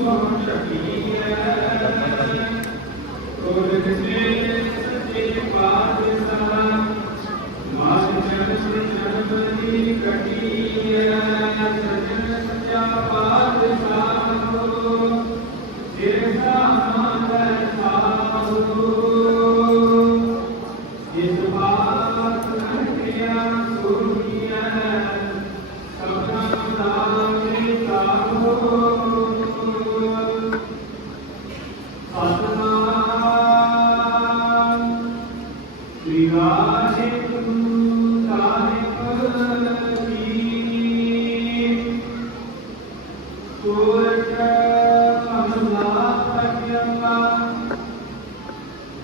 ਸੋ ਜਿਸ ਨੇ ਸੱਚੇ ਪਾਤਸ਼ਾਹ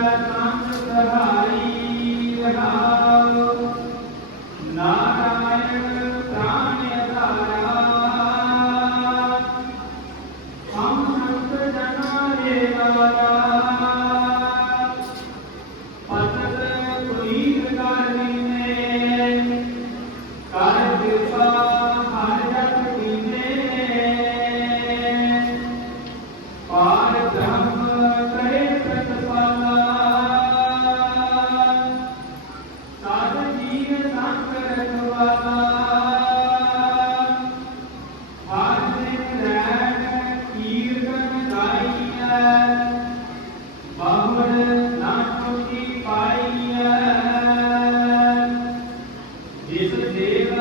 ಕಾಂತಃ Jesus veio